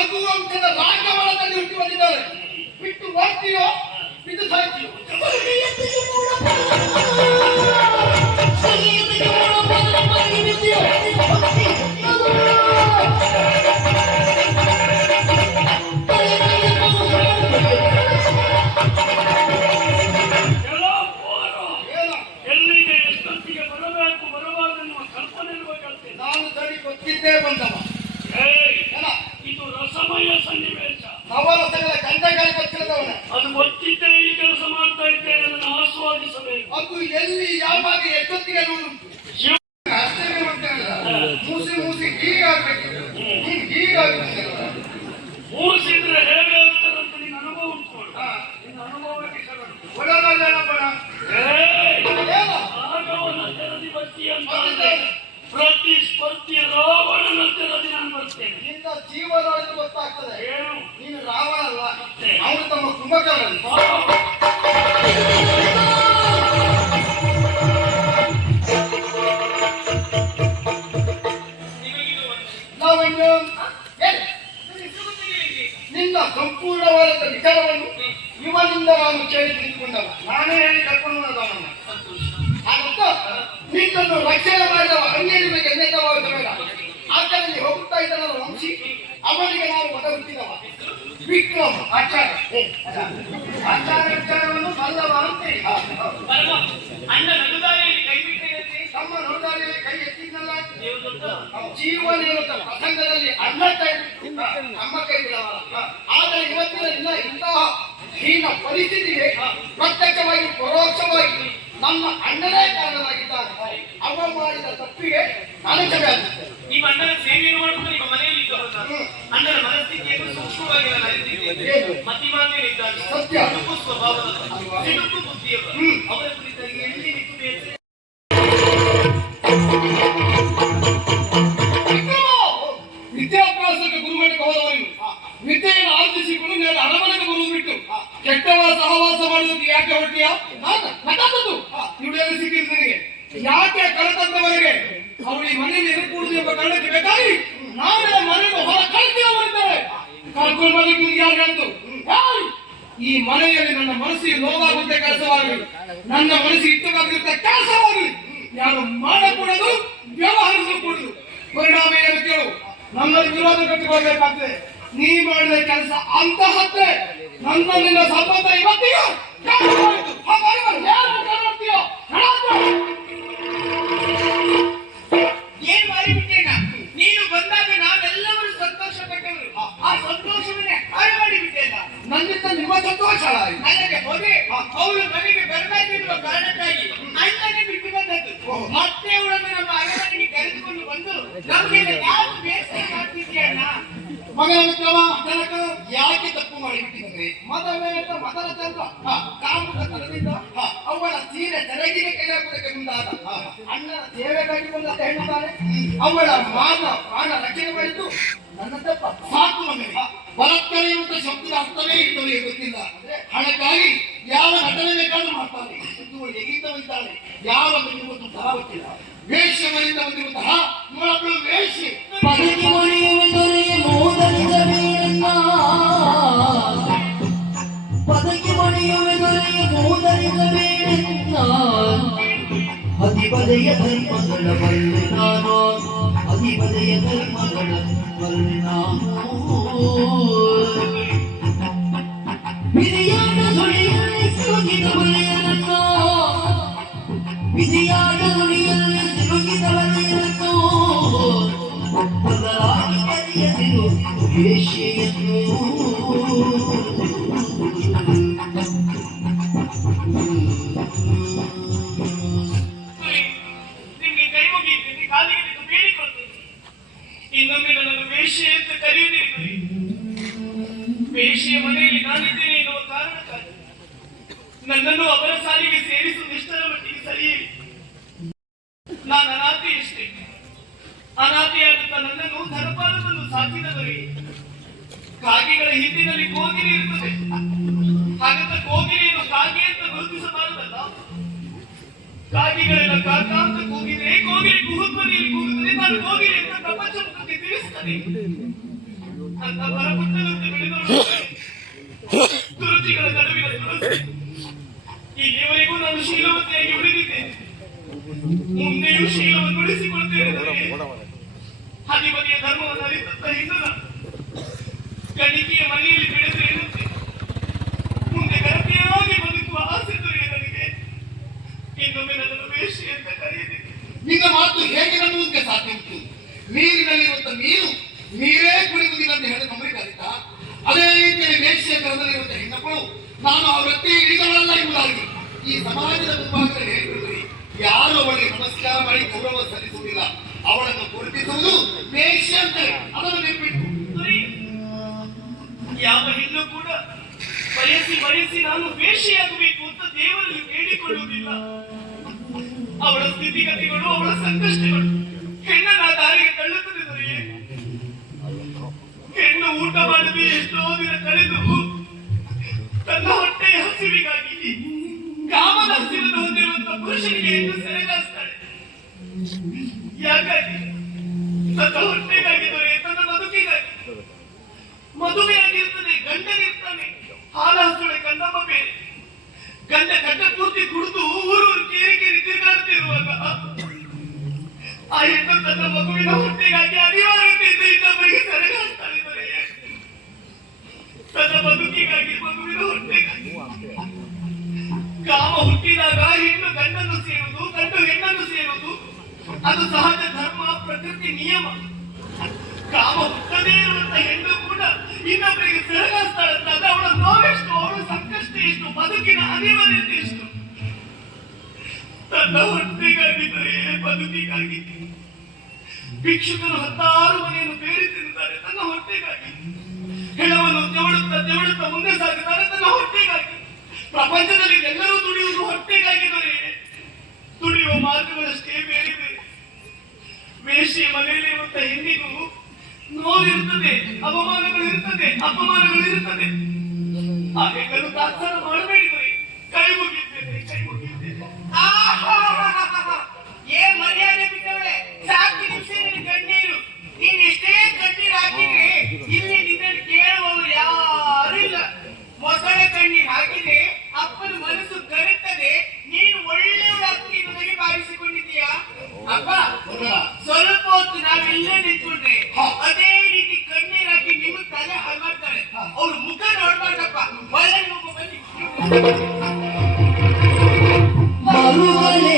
ರಘುವಂಶದ ರಾಜವಳದಲ್ಲಿ ಹುಟ್ಟಿ ಬಂದಿದ್ದಾರೆ. ಬಿಟ್ಟು ಹೋಗ್ತೀಯೋ ಬಿಟ್ಟು ಸಾಯ್ತೀಯೋ? ನಾನು ಸರಿ ಗೊತ್ತಿದ್ದೇ ಬಂದವ. ಇದು ರಸಮಯ ಸನ್ನಿವೇಶ. ನವರಸಗಳ ಗಂಟೆಗಳು ಗೊತ್ತಿಲ್ಲದವನ ಅದು ಗೊತ್ತಿದ್ದೇ ಈ ಕೆಲಸ ಮಾಡ್ತಾ ಇದ್ದೇನೆ. ಅದನ್ನು ಆಸ್ವಾದಿಸಬೇಕು. ಅದು ಎಲ್ಲಿ ಯಾವಾಗ ಎಷ್ಟೊತ್ತಿಗೆ ನೋಡುಂಟು ಮೂಸಿ ಮೂಸಿ ಹೀಗಾಗ್ಬೇಕು. ಮೂಸಿದ್ರೆ ಹೇಗೆ ಆಗ್ತದಂತ ನಿನ್ನ ಅನುಭವ ಉಂಟು. ನಿನ್ನ ಅನುಭವಕ್ಕೆ ಆಗವನ ತೆರದಿ ಬರ್ತಿ ಅಂತ ಪ್ರತಿಸ್ಪರ್ಧಿ ರಾವಣನ ತೆರದಿ ನಾನು ಬರ್ತೇನೆ. ನಿನ್ನ ಜೀವನ ಗೊತ್ತಾಗ್ತದೆ. ಏನು ನೀನು ರಾವಣ ಅಲ್ಲ, ಅವನು ತಮ್ಮ ಕುಂಭಕರ್ಣ. ನಿನ್ನ ಸಂಪೂರ್ಣವಾದ ವಿಚಾರವನ್ನು ಇವನಿಂದ ನಾನು ಕೇಳಿ ತಿಳ್ಕೊಂಡವ. ನಾನೇ ಹೇಳಿ ಕರ್ಕೊಂಡು ಅವನನ್ನ. ಹಾಗಂತ ನಿನ್ನನ್ನು ರಕ್ಷಣೆ ಮಾಡಿದವ ಅಂಗೇರಿ ಬಗ್ಗೆ ಎನ್ನೆತ್ತವಾಗಬೇಡ. ಆಚರಣೆ ಹೋಗುತ್ತಾ ಇದ್ದನಲ್ಲ ವಂಶಿ, ಅವನಿಗೆ ನಾವು ಮತ ಹುಟ್ಟಿದವ ವಿಕ್ರಮ ಆಚಾರ್ಯ. ಆಚಾರ ವಿಚಾರವನ್ನು ಬಲ್ಲವ ಅಂತೇಳಿ ಅಣ್ಣ ನಡುದಾರಿಯಲ್ಲಿ ಕೈ ಬಿಟ್ಟಿದೆ. ತಮ್ಮ ನಡುದಾರಿಯಲ್ಲಿ ಕೈ ಎತ್ತಿದ್ನಲ್ಲ, ಜೀವನ ಇರುತ್ತ ಪ್ರಸಂಗದಲ್ಲಿ ಅಣ್ಣ ಕೈ ನಮ್ಮ ಕೈ ಬಿಡವಲ್ಲ. ಆದರೆ ಇವತ್ತಿನ ಇಲ್ಲ ಇಂತಹ ಹೀನ ಪರಿಸ್ಥಿತಿಗೆ ಪ್ರತ್ಯಕ್ಷವಾಗಿ ಪರೋಕ್ಷವಾಗಿ ನಮ್ಮ ಅಣ್ಣನೇ ಕಾರಣರಾಗಿದ್ದಾರೆ. ಅವ ಮಾಡಿದ ತಪ್ಪಿಗೆ ನಾನು ಕ್ಷಮೆ ಆಗುತ್ತೇನೆ. ನಿಮ್ಮ ಅಣ್ಣನ ಸೇವೆಯನ್ನು ಮಾಡುವುದು ನಿಮ್ಮ ಮನೆಯಲ್ಲಿ ಇದ್ದವರು. ಅಣ್ಣನ ಮನಸ್ಥಿತಿಯನ್ನು ಸೂಕ್ಷ್ಮವಾಗಿ ನಾನು ಅರಿತಿದ್ದೇನೆ. ಮತಿಮಾನ್ಯರಿದ್ದಾರೆ, ಸತ್ಯ ಸ್ವಭಾವದ ಸಿಡುಕು ಬುದ್ಧಿಯವರು. ಅವರ ಕುರಿತಾಗಿ ಎಲ್ಲಿ ನಿಂತು ಬೇಸರ ವಿದ್ಯಾಭ್ಯಾಸಕ್ಕೆ ಗುರುಮಠಕ್ಕೆ ಹೋದವನು ವಿದ್ಯೆಯನ್ನು ಆರ್ಜಿಸಿಕೊಂಡು ನಾನು ಅರಮನೆಗೆ ಬರುವುದು ಬಿಟ್ಟು ಕೆಟ್ಟವರ ಸಹವಾಸ ಮಾಡುವುದಕ್ಕೆ ಯಾಕೆ ಹೊರಟಿಯ? ನಕಾದದ್ದು ಇವುಡೆಲ್ಲ ಸಿಕ್ಕಿದ್ದು ನನಗೆ. ಯಾಕೆ ಕಳೆತಂದವರೆಗೆ ಅವರು ಈ ಮನೆಯಲ್ಲಿ ಎದುರುಕೂಡುದು ಎಂಬ ಕಾರಣಕ್ಕೆ ಬೇಕಾಗಿ ನಾನೇ ಮನೆಗೆ ಹೊರ ಕಳಿಸಿದವರಿದ್ದಾರೆ. ಕರ್ಕೊಂಡು ಮನೆಗೆ ಯಾರು ಹೇಳ್ತು? ಈ ಮನೆಯಲ್ಲಿ ನನ್ನ ಮನಸ್ಸಿಗೆ ನೋವಾಗುವಂತೆ ಕೆಲಸವಾಗಲಿ, ನನ್ನ ಮನಸ್ಸಿಗೆ ಇಷ್ಟವಾಗಿರುತ್ತ ಕೆಲಸವಾಗಲಿ ಯಾರು ಮಾಡಕೂಡದು, ವ್ಯವಹರಿಸಕೂಡದು. ಪರಿಣಾಮ ಏನು ಕೇಳು? ನನ್ನಲ್ಲಿ ವಿರೋಧ ಕಟ್ಟಿಕೊಳ್ಬೇಕಾಗ್ತದೆ. ನೀ ಮಾಡಿದ ಕೆಲಸ ಅಂತಹದ್ದೇ. ನನ್ನ ನಿನ್ನ ಸಂಬಂಧ ಇವತ್ತಿಗೆ ಏನ್ ಮಾಡಿಬಿಟ್ಟೇನ? ನೀನು ಬಂದಾಗ ನಾವೆಲ್ಲರೂ ಸಂತೋಷ ಪಟ್ಟವರು. ಆ ಸಂತೋಷವನ್ನೇ ಹಾಳು ಮಾಡಿಬಿಟ್ಟೇನ. ನನ್ನಿಂದ ನಿಮ್ಮ ಸಂತೋಷ ನನಗೆ ಹೋದೆ ಅವಳು ಮನೆಗೆ ಬರಬೇಕೆನ್ನುವ ಕಾರಣಕ್ಕಾಗಿ ಅಣ್ಣನೇ ಬಿಟ್ಟು ಬಂದದ್ದು. ಮತ್ತೆ ಅವಳನ್ನು ನಮ್ಮ ಅರಮನೆಗೆ ಕರೆದುಕೊಂಡು ಬಂದು ನಮಗೆ ಯಾರು ಬೇಸರ ಮಾಡ್ತಿದ್ಯಣ್ಣ? ಮಗನ ಜನಕ ಯಾಕೆ ತಪ್ಪು ಮಾಡಿಬಿಟ್ಟಿದ್ರೆ ಮದರ ಚಂದ್ರ ಕಾಮುಕ ತನದಿಂದ ಅವಳ ಸೀರೆ ತೆರಗಿಗೆ ಕೈಯಾಗುವುದಕ್ಕೆ ಮುಂದಾದ ಅಣ್ಣನ ಸೇವೆಗಾಗಿ ಬಂದ ಹೇಳ್ತಾರೆ. ಅವಳ ಮಾನ ಪ್ರಾಣ ರಕ್ಷಣೆ ಮಾಡಿದ್ದು ನನ್ನ ತಪ್ಪ. ಸಾಕು ಮಗನಿಗೆ ಬಲತ್ಕಾರ ಇರುವಂತ ಶಬ್ದದ ಅರ್ಥವೇ ಇರ್ತದೆ ಗೊತ್ತಿಲ್ಲ. ಹಣಕ್ಕಾಗಿ ಯಾವ ನಟನೆ ಬೇಕಾದ್ರೂ ಮಾಡ್ತಾನೆ. ಎಗಿದ್ದವಿದ್ದಾಳೆ ಯಾವ ಬಂದಿರುವುದು ಸಹ ಗೊತ್ತಿಲ್ಲ. ವೇಷಗಳಿಂದ ಬಂದಿರುವಂತಹ ಇವಳೊಬ್ಬಳು ವೇಷಿ. ಪದಕ್ಕೆ ಮಣಿಯುವೆ ದೊರೆಯ ಮೂದರಿಸಬೇಡೆನ್ನ ಅಧಿಪದೆಯ ಧರ್ಮಗಳ ಬಲ್ಲೆ ನಾನು, ಅಧಿಪದೆಯ ಧರ್ಮಗಳ ಬಲ್ಲೆ ನಾನು. ವಿಧಿಯಾದ ಸುಳಿಯಲ್ಲಿ ಸಿಲುಕಿದ ಬಲೆಯರನ್ನ, ವಿಧಿಯಾದ ಸುಳಿಯಲ್ಲಿ ಸಿಲುಕಿದ ಬಲೆಯರನ್ನು ಬದಲಾಗಿ ಕರೆಯದಿರು ವೇಶ್ಯೆಯನ್ನು. ನಿಮ್ಗೆ ಕೈ ಮುಗಿಯುತ್ತೇನೆ, ಕಾಲಿಗೆ ಬಿದ್ದು ಬೇಡಿಕೊಳ್ತೇನೆ. ಇನ್ನೊಮ್ಮೆ ನನ್ನನ್ನು ವೇಶ್ಯೆ ಅಂತ ಕರೆಯುವುದಿಲ್ಲ. ವೇಶ್ಯೆಯ ಮನೆಯಲ್ಲಿ ನಾನಿದ್ದೇನೆ ಎನ್ನುವ ಕಾರಣಕ್ಕಾಗಿ ನನ್ನನ್ನು ಅವರ ಸಾಲಿಗೆ ಸೇರಿಸುವುದು ಇಷ್ಟರ ಮಟ್ಟಿಗೆ ಸರಿಯೇ. ನಾನು ಅನಾಥೆಯಷ್ಟೇ. ಅನಾಥೆಯಾಗುತ್ತಾ ನನ್ನನ್ನು ಧರ್ಮಪಾಲವನ್ನು ಸಾಕಿದವರಿಗೆ ಕಾಗೆಗಳ ಹಿಂದಿನಲ್ಲಿ ಕೋಗಿಲೆ ಇರ್ತದೆ. ಹಾಗಂತ ಕೋಗಿಲೆಯನ್ನು ಕಾಗೆ ಅಂತ ಗುರುತಿಸಬಾರದಲ್ಲ. ಕಾಗೆಗಳೆಲ್ಲ ಕಾಕ ಅಂತ ಕೂಗಿದ್ರೆ ಕೋಗಿಲೆ ಕುಹುಧ್ವನಿಯಲ್ಲಿ ಕೂಗುತ್ತದೆ. ನಾನು ಕೋಗಿಲೆ ಅಂತ ಪ್ರಪಂಚ ಮುಖಕ್ಕೆ ತಿಳಿಸ್ತದೆ. ಅಂತ ಮರಪುಟ್ಟದಂತೆ ಬೆಳೆದವಳು ದುರುಚಿಗಳ ನಡುವಿನ ತುಳಸಿ. ಇಲ್ಲಿಯವರೆಗೂ ನಾನು ಶೀಲವತೆಯಾಗಿ ಉಳಿದಿದ್ದೇನೆ, ಮುಂದೆಯೂ ಶೀಲವನ್ನು ಉಳಿಸಿಕೊಳ್ತೇನೆ. ಹದಿಬದಿಯ ಧರ್ಮವನ್ನು ಅರಿತಂತ ಹಿಂದನ ಗಣಿಕೆಯ ಮನೆಯಲ್ಲಿ ಬೆಳೆದು ಇರುತ್ತೆ, ಮುಂದೆ ಗರತಿಯಾಗಿ ಬದುಕುವ ಆಸೆ ದೊರೆಯ ನನಗೆ ಇನ್ನೊಮ್ಮೆ ನನ್ನನ್ನು ವೇಷಿ ಅಂತ ಕರೆಯಬೇಕು. ನಿನ್ನ ಮಾತು ಹೇಗೆ ನಂಬುವುದಕ್ಕೆ ಸಾಧ್ಯ ಉಂಟು? ನೀರಿನಲ್ಲಿರುವಂತ ಮೀನು ನೀರೇ ಕುಡಿಯುವುದಿಲ್ಲ ಅಂತ ಹೇಳಿ ನಂಬಲಿಕ್ಕಾಗಿತ್ತ? ಅದೇ ರೀತಿಯಲ್ಲಿ ವೇಶ್ಯ ಕರದಲ್ಲಿರುವಂತ ಹೆಣ್ಣಪ್ಪಳು ನಾನು ಆ ವೃತ್ತಿ ಇಳಿದವಳಲ್ಲ ಎಂಬುದಾಗಿ ಈ ಸಮಾಜದ ಮುಂಭಾಗದಲ್ಲಿ ಹೇಳಿಬಿಡ್ರಿ. ಯಾರು ಅವಳಿಗೆ ನಮಸ್ಕಾರ ಮಾಡಿ ಗೌರವ ಸಲ್ಲಿಸುವುದಿಲ್ಲ, ಅವಳನ್ನು ಗುರುತಿಸುವುದು ವೇಶ್ಯ ಅಂತಾರೆ. ಅದನ್ನು ನೆನಪಿಟ್ಟು ಯಾವ ಹೆಣ್ಣು ಕೂಡ ಬಯಸಿ ನಾನು ವೇಷಿಯಾಗಬೇಕು ಅಂತ ದೇವರಲ್ಲಿ ಬೇಡಿಕೊಳ್ಳುವುದಿಲ್ಲ. ಅವಳ ಸ್ಥಿತಿಗತಿಗಳು, ಅವಳ ಸಂಕಷ್ಟಗಳು ಹೆಣ್ಣನ್ನ ದಾರಿಗೆ ತಳ್ಳುತ್ತದೆ ದೊರೆಯೇ. ಹೆಣ್ಣು ಊಟ ಮಾಡದೆ ಎಷ್ಟೋ ದಿನ ಕಳೆದು ತನ್ನ ಹೊಟ್ಟೆಯ ಹಸಿವಿಗಾಗಿ ಕಾಮದ ಹಸಿವನ್ನು ಹೊಂದಿರುವಂತಹ ಪುರುಷನಿಗೆ ಹೆಣ್ಣು ಸೆರೆಗಾಯಿಸ್ತಾಳೆ. ಯಾಕಾಗಿ? ತನ್ನ ಹೊಟ್ಟೆಗಾಗಿ ದೊರೆಯೇ, ತನ್ನ ಬದುಕಿಗಾಗಿ. ಮದುವೆಯಾಗಿರ್ತದೆ, ಗಂಡನಿರ್ತಾನೆ, ಹಾಲಾಸುಳೆ ಗಂಡಮ್ಮ ಬೇರೆ. ಗಂಡ ಗಂಡ ಪೂರ್ತಿ ಕುಡಿದು ಊರೂರು ಕೇರಿ ತಿರುಗಾಡುತ್ತಿರುವಾಗ ಆ ಹೆಣ್ಣು ತನ್ನ ಮಗುವಿನ ಹೊಟ್ಟೆಗಾಗಿ ಅನಿವಾರ್ಯತೆಯಿಂದ ಇನ್ನೊಬ್ಬರಿಗೆ ಸೆರೆಗಾಗ್ತಾಳೆ ದೊರೆಯೇ. ತನ್ನ ಬದುಕಿಗಾಗಿ, ಮಗುವಿನ ಹೊಟ್ಟೆಗಾಗಿ. ಕಾಮ ಹುಟ್ಟಿದಾಗ ಹೆಣ್ಣು ಗಂಡನ್ನು ಸೇರುವುದು, ಗಂಡು ಹೆಣ್ಣನ್ನು ಸೇರುವುದು ಅದು ಸಹಜ ಧರ್ಮ, ಪ್ರಕೃತಿ ನಿಯಮ. ಕಾಮ ಹುಟ್ಟದೇ ಇರುವಂತ ಹೆಣ್ಣು ಕೂಡ ಇನ್ನೊಬ್ಬರಿಗೆ ಸೆರೆಗಾಸ್ತಾಳಂತಾದ್ರೆ ಅವಳ ನೋವೆಷ್ಟು, ಅವಳ ಸಂಕಷ್ಟ ಎಷ್ಟು, ಬದುಕಿನ ಅನಿವಾರ್ಯತೆ ಎಷ್ಟು. ತನ್ನ ಹೊಟ್ಟೆಗಾಗಿ ದೊರೆಯೇ, ಬದುಕಿಗಾಗಿ ಭಿಕ್ಷುಕರು 16 ಮನೆಯನ್ನು ಬೇರೆ ತಿನ್ನುತ್ತಾರೆ ತನ್ನ ಹೊಟ್ಟೆಗಾಗಿ. ಹೆಣವನ್ನು ತೆವಳುತ್ತಾ ಮುಂದೆ ಸಾಗುತ್ತಾರೆ ತನ್ನ ಹೊಟ್ಟೆಗಾಗಿ. ಪ್ರಪಂಚದಲ್ಲಿ ಎಲ್ಲರೂ ದುಡಿಯುವುದು ಹೊಟ್ಟೆಗಾಗಿ ದೊರೆಯೇ. ದುಡಿಯುವ ಮಾರ್ಗಗಳಷ್ಟೇ ಬೇರೆ ಬೇರೆ. ವೇಶ್ಯೆ ಮನೆಯಲ್ಲಿರುವಂತ ಹೆಣ್ಣಿಗೂ ನೋವಿರುತ್ತದೆ, ಅಪಮಾನಗಳು ಇರುತ್ತದೆ. ಆ ಹೆಣ್ಣನ್ನು ತಾತ್ಸಾರ ಮಾಡಬೇಡಿದರೆ ಕೈ ಮುಗಿಯುತ್ತೇನೆ. ಏನ್ ಮರ್ಯಾದೆ ಬಿಟ್ಟವಳೆ, ಸಾಕು ನಿಮಿಷ ನಿನ್ನ ಕಣ್ಣೀರು. ನೀನ್ ಎಷ್ಟೇ ಕಣ್ಣೀರು ಹಾಕಿದ್ರೆ ಇಲ್ಲಿ ನಿನ್ನನ್ನು ಕೇಳುವವರು ಯಾರು ಇಲ್ಲ. ಮೊಸಳ ಕಣ್ಣೀರು ಹಾಕಿದ್ರೆ ಅಪ್ಪನ ಮನಸ್ಸು ಕರುತ್ತದೆ. ನೀನು ಒಳ್ಳೆಯವಳಾಗಿ ನನಗೆ ಭಾವಿಸಿಕೊಂಡಿದ್ದೀಯಾ? ಅಪ್ಪ, ಸ್ವಲ್ಪ ಹೊತ್ತು ನಾವೆಲ್ಲೇ ನಿಂತ್ಕೊಂಡ್ರೆ ಅದೇ ರೀತಿ ಕಣ್ಣೀರು ಹಾಕಿ ನಿಮ್ಮ ತಲೆ ಹಾಳು ಮಾಡ್ತಾರೆ. ಅವ್ರ ಮುಖ ನೋಡ್ಬಾರ್ದಪ್ಪ. ಒಳ್ಳೆ ಮುಖ ಬನ್ನಿ. ಮರುವಲೆ